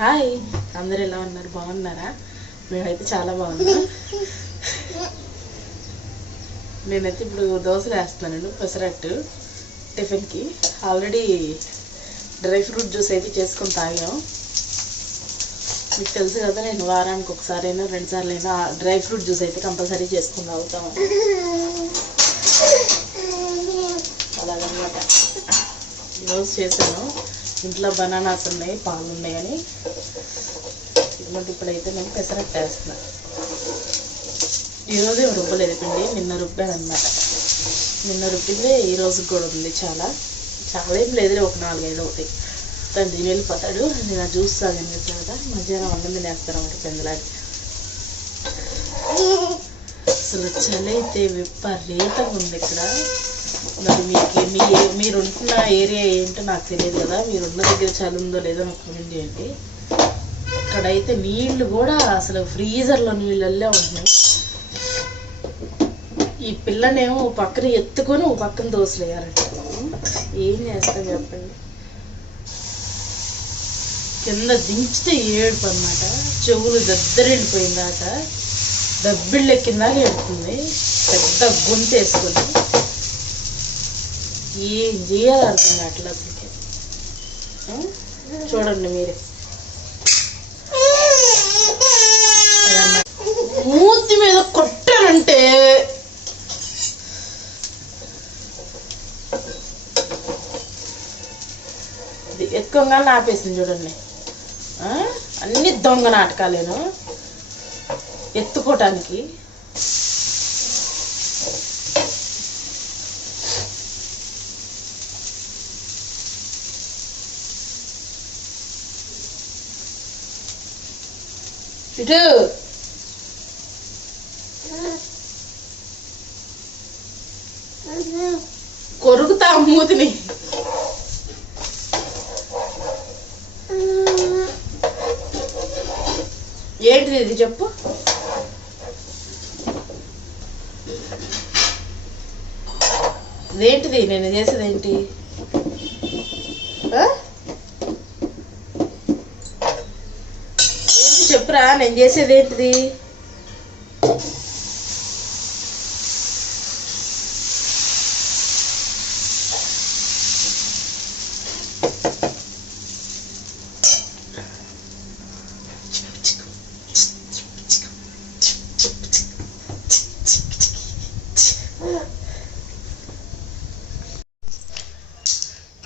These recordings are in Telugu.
హాయ్ అందరు ఎలా ఉన్నారు? బాగున్నారా? మేమైతే చాలా బాగున్నాం. నేనైతే ఇప్పుడు దోశలు వేస్తున్నాను పెసరట్టు టిఫిన్కి. ఆల్రెడీ డ్రై ఫ్రూట్ జ్యూస్ అయితే చేసుకొని తాగాం. మీకు తెలుసు కదా నేను వారానికి ఒకసారి అయినా రెండు సార్లు అయినా డ్రై ఫ్రూట్ జ్యూస్ అయితే కంపల్సరీ చేసుకుని తాగుతాము అలాగనమాట. ఈరోజు చేశాను. ఇంట్లో బనానాస్ ఉన్నాయి పాలు ఉన్నాయని ఇటువంటి ఇప్పుడైతే నేను పెసరట్టు వేస్తున్నాను ఈరోజు ఏమి రుబ్బలేదు పిండి నిన్న రుబ్బాను అనమాట నిన్న రుబ్బిందే ఈ రోజు కూడా ఉంది చాలా. చాలా ఏం లేదులే ఒక నాలుగైదు ఒకటి. తను దీని వెళ్ళిపోతాడు నేను ఆ జ్యూస్ తాగాను చెప్పాను కదా మధ్యాహ్నం అన్నం తినేస్తాను అన్నమాట పెందలాడి. అసలు చలి అయితే విపరీతంగా ఉంది ఇక్కడ. మరి మీకు మీ మీరుంటున్న ఏరియా ఏంటో నాకు తెలియదు కదా. మీరు ఉన్న దగ్గర చలి ఉందో లేదో నాకు కామెంట్ చేయండి. ఇక్కడైతే నీళ్ళు కూడా అసలు ఫ్రీజర్లో నీళ్ళల్లే ఉంటున్నాయి. ఈ పిల్లనేమో ఓ పక్కన ఎత్తుకొని ఓ పక్కన దోసలేయాలంట ఏం చేస్తాం చెప్పండి. కింద దించితే ఏడుపు అనమాట చెవులు దద్దరిల్లిపోయిందాక దబ్బిళ్ళు ఎక్కిందాక ఏడుతుంది. పెద్ద గొంతు వేసుకొని ఏం చేయాలి అర్థం కావట్లేదు అసలుకి. చూడండి మీరే. మూతి మీద కొట్టానంటే ఎక్కువగా నాపేసింది చూడండి. అన్ని దొంగ నాటకాలేను? ఎత్తుకోవటానికి ఇటు కొరుకుతా మూతిని. ఏంటిది ఇది చెప్పు. ఇదేంటిది? నేను చేసేది ఏంటి ఆ? ఏంటి చెప్పురా నేను చేసేది ఏంటిది?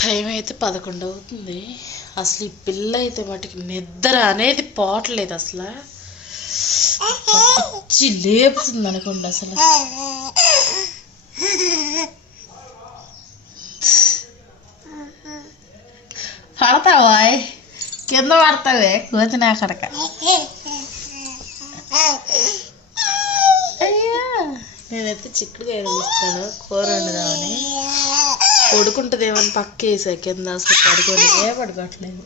టైం అయితే పదకొండు అవుతుంది. అసలు ఈ పిల్ల అయితే మటుకి నిద్ర అనేది పోవట్లేదు అసలు. వచ్చి లేపుతుంది అనుకోండి అసలు. పడతావా? కింద పడతావే కూర్చుని అక్కడక. అయ్యా నేనైతే చిక్కుడుగా ఇస్తాను కూర వండుదామని. పడుకుంటుందేమని పక్క వేసా కింద అసలు పడుకొని ఏ పడుకోవట్లేదు.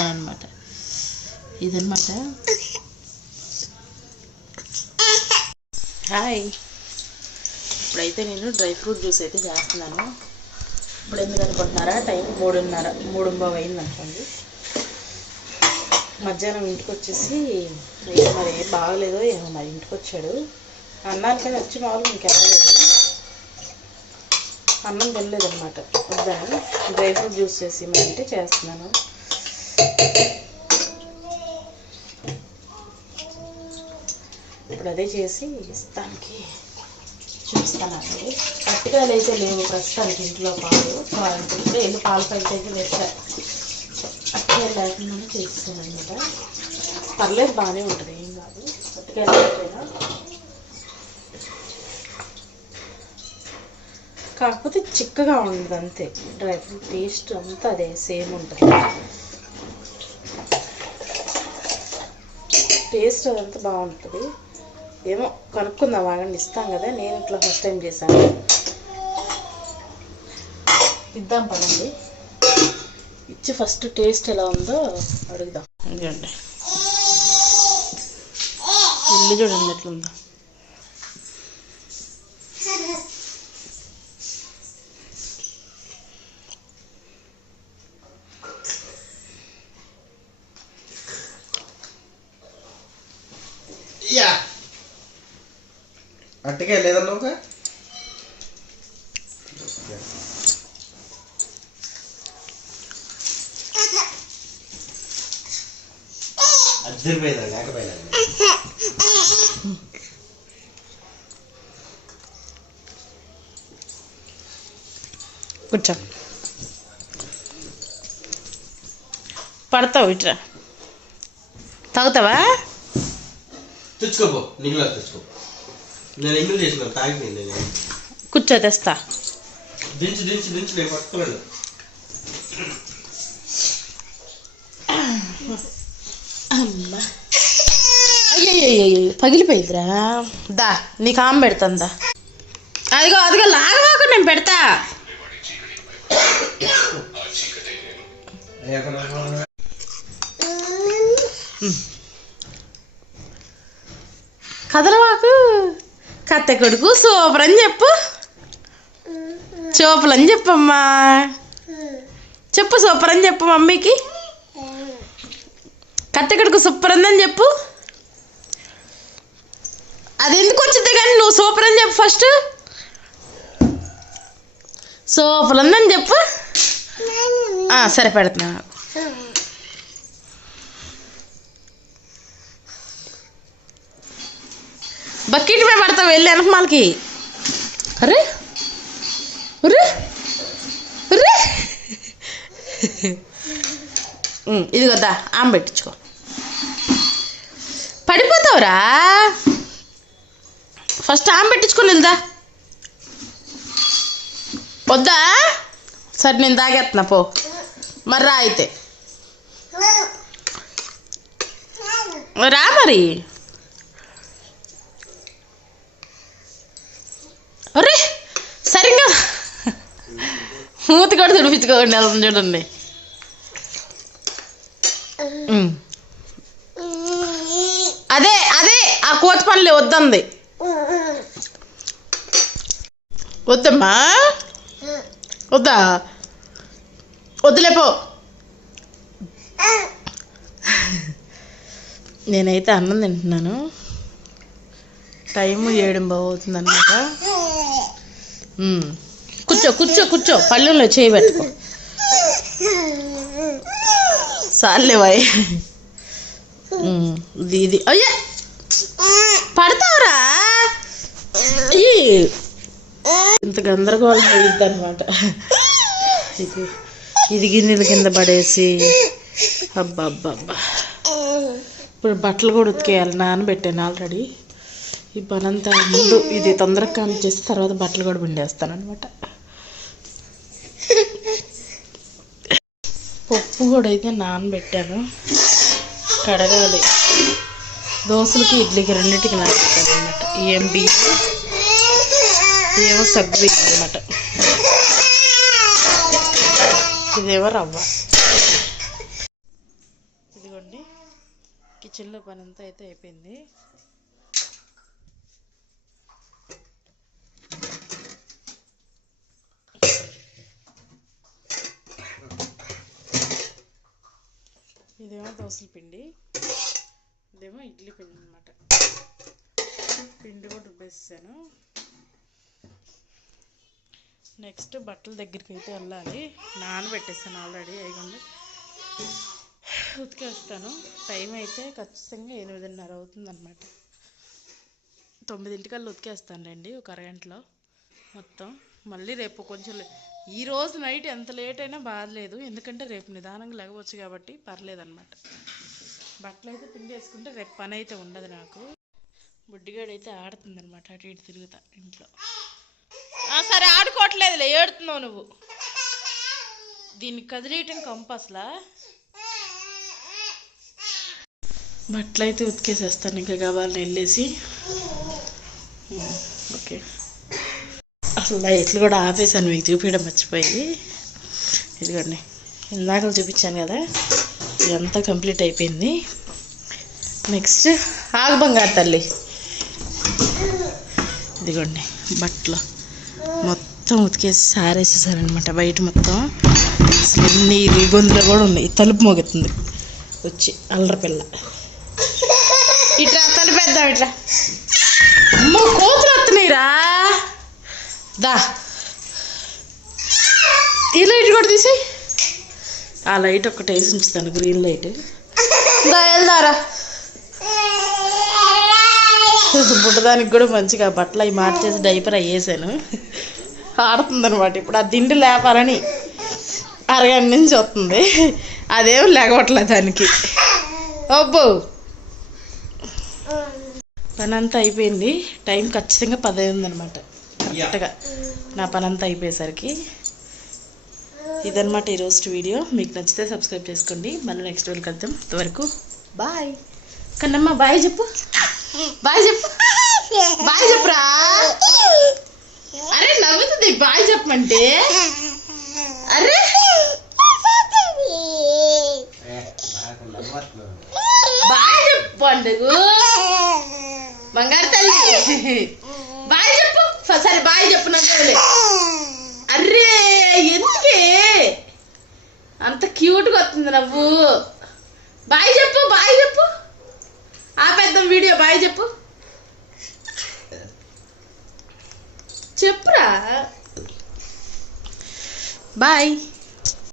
అనమాట ఇదనమాట. హాయ్. ఇప్పుడైతే నేను డ్రై ఫ్రూట్ జ్యూస్ అయితే చేస్తున్నాను. ఇప్పుడు ఎందుకు అనుకుంటున్నారా? టైం మూడున్నర మూడు అయింది అనుకోండి మధ్యాహ్నం ఇంటికి వచ్చేసి మరి ఏం బాగలేదో ఏమో మరి ఇంటికి వచ్చాడు అన్నానికని వచ్చి మామూలు ఇంక రాలేదు అన్నం తినలేదు అనమాట వద్దని డ్రై ఫ్రూట్ జ్యూస్ చేసి అంటే చేస్తున్నాను. ఇప్పుడు అదే చేసి ఇస్తానికి చూస్తానండి అరటికాయలు అయితే లేవు ప్రస్తుతానికి ఇంట్లో పాలు. పాలు ఇప్పుడే వెళ్ళి పాల ప్యాకెట్ అయితే తెచ్చా పట్టుకాయలు లేకుండానే చేస్తాను అనమాట పర్లేదు బాగానే ఉంటుంది. ఏం కాదు. పట్టుకాయలు లేకపోయినా కాకపోతే చిక్కగా ఉండదు అంతే. డ్రై ఫ్రూట్ టేస్ట్ అంతా అదే సేమ్ ఉంటుంది. టేస్ట్ అదంతా బాగుంటుంది. ఏమో కనుక్కుందాం ఆగండి ఇస్తాం కదా నేను ఇట్లా ఫస్ట్ టైం చేశాను. ఇద్దాం పదండి. ఇచ్చి ఫస్ట్ టేస్ట్ ఎలా ఉందో అడుగుదాం. ఎందుకండి ఇల్లు చూడండి ఎట్లుందో. అట్టకే లేదన్నా ఒక అద్దరిపోయిందా లేకపోయినా కూర్చో. పడతావు ఇట్రా. తాగుతావా? తెచ్చుకోపో నీళ్ళు తెచ్చుకో. నేను ఎంగిల్ చేసిన తాగిపోయింది నేను కూర్చో తెస్తా. దించి దించి దించి నేను పట్టుకోలేను. అమ్మా. పగిలిపోయిందిరా. దా నీకు ఆమె పెడతాందా? అదిగో అదిగో లాగవాకు నేను పెడతా. కదలవాకు. కత్తె కొడుకు సూపర్ అని చెప్పు. సూపర్ అని చెప్పమ్మా. చెప్పు సూపర్ అని చెప్పు మమ్మీకి. కత్తె కొడుకు సూపర్ ఉందని చెప్పు. అది ఎందుకు వచ్చింది కానీ నువ్వు సూపర్ అని చెప్పు ఫస్ట్. సూపర్ ఉందని చెప్పు సరే పెడుతున్నా. బకెట్ మీద పడతావు వెళ్ళి వెనకమాలకి. అరే అరే అరే. ఉమ్, ఇదిగో దా ఆమె పెట్టించుకో. పడిపోతావురా? ఫస్ట్ ఆమె పెట్టించుకొని వెళ్దా వద్దా? సరే నేను తాగేస్తున్నా పో. మరి రా అయితే. రా మరి. అరే సరిగ్గా. మూతి కూడా తుడిపించుకోండి వెళ్తుంది చూడండి. అదే అదే ఆ కోతి పనులు వద్దంది. వద్దమ్మా. వద్దా? వద్దులేపో. నేనైతే అన్నం తింటున్నాను. టైం ఏడు అవుతుంది అనమాట కూర్చో కూర్చో కూర్చో. పళ్ళెంలో చేయి పెట్టుకో. సార్లేవాయ్ ఇది ఇది. అయ్యా! పడతావరా? ఇంత గందరగోళం అయ్యిద్ది అనమాట ఇది ఇది గిన్నెల కింద పడేసి. అబ్బా అబ్బా అబ్బా ఇప్పుడు బట్టలు కూడా ఉతికేయాలి. నానబెట్టాను ఆల్రెడీ. ఈ పనంతా ముందు ఇది తొందరగా కానిచ్చేసి తర్వాత బట్టలు కూడా పిండేస్తాను అనమాట పప్పు కూడా అయితే నానబెట్టాను. కడగాలి. దోశలకి ఇడ్లీకి రెండింటికి నానబెట్టాను అనమాట ఏం బియ్యం ఇదేమో సగ్గు బియ్యం అనమాట ఇదేమో రవ్వ. ఇదిగోండి. కిచెన్లో పని అంతా అయితే అయిపోయింది. ఇదేమో దోసల పిండి. ఇదేమో ఇడ్లీ పిండి అనమాట పిండి కూడా రుబ్బేసాను నెక్స్ట్ బట్టల దగ్గరికి అయితే వెళ్ళాలి. నానబెట్టేసాను ఆల్రెడీ అయ్యండి ఉతికేస్తాను. టైం అయితే ఖచ్చితంగా ఎనిమిదిన్నర అవుతుంది తొమ్మిదింటికల్లా తొమ్మిదింటికల్లా ఉతికేస్తానులేండి ఒక అరగంటలో మొత్తం. మళ్ళీ రేపు కొంచెం ఈ రోజు నైట్ ఎంత లేట్ అయినా బాధలేదు. ఎందుకంటే రేపు నిదానంగా లేకపోవచ్చు కాబట్టి పర్లేదు అనమాట బట్టలు అయితే పిండి వేసుకుంటే రేపు పని అయితే ఉండదు నాకు. బుడ్డిగాడు అయితే ఆడుతుంది అనమాట అటు ఇటు తిరుగుతా ఇంట్లో. సరే ఆడుకోవట్లేదులే ఏడుతున్నావు నువ్వు. దీన్ని కదిలేయటం కంపస్లా బట్టలు అయితే ఉతికేసేస్తాను ఇంకా కావాలని వెళ్ళేసి. ఓకే. లైట్లు కూడా ఆపేసాను మీకు చూపించడం మర్చిపోయి. ఇదిగోండి ఇందాక చూపించాను కదా ఇదంతా కంప్లీట్ అయిపోయింది. నెక్స్ట్ ఆగు బంగారు తల్లి. ఇదిగోండి బట్టలు మొత్తం ఉతికేసి సారేసేసారనమాట బయట మొత్తం. అసలు ఎన్ని గొంతులో కూడా ఉన్నాయి. తలుపు మోగుతుంది. వచ్చి అల్లరి పిల్ల. ఇట్రా తలుపేద్దాం ఇట్రా. అమ్మో కోతులు వస్తున్నాయిరా. దా. ఈ లైట్ కూడా తీసి ఆ లైట్ ఒకటి వేసి ఉంచుతాను గ్రీన్ లైట్. దా వెళ్దారా. బుడ్డదానికి కూడా మంచిగా బట్టలు అవి మార్చేసి డైపర్ అయ్యేసాను. ఆడుతుందనమాట ఇప్పుడు ఆ దిండి లేపాలని అరగంట నుంచి వస్తుంది. అదేం లేకపోవట్లేదు దానికి. అబ్బో. పని అంతా అయిపోయింది. టైం ఖచ్చితంగా పదైంది అనమాట కరెక్ట్గా నా పని అంతా అయిపోయేసరికి ఇదనమాట ఈరోజు వీడియో. మీకు నచ్చితే సబ్స్క్రైబ్ చేసుకోండి. మళ్ళీ నెక్స్ట్ వీడియో కలుద్దాం. అంతవరకు బాయ్. కన్నమ్మ బాయ్ చెప్పు. బాయ్ చెప్పు. బాయ్ చెప్పురా. అరే నవ్వుతుంది. బాయ్ చెప్పమంటే. అరే. బాయ్ చెప్పు పండుగ. బంగారు తల్లి. బాయ్ చెప్పు నవ్వులే అర్రే ఎందుకే? అంత క్యూట్గా వస్తుంది నవ్వు. బాయ్ చెప్పు బాయ్ చెప్పు. ఆపేద్దాం వీడియో బాయ్ చెప్పు. చెప్పురా. బాయ్.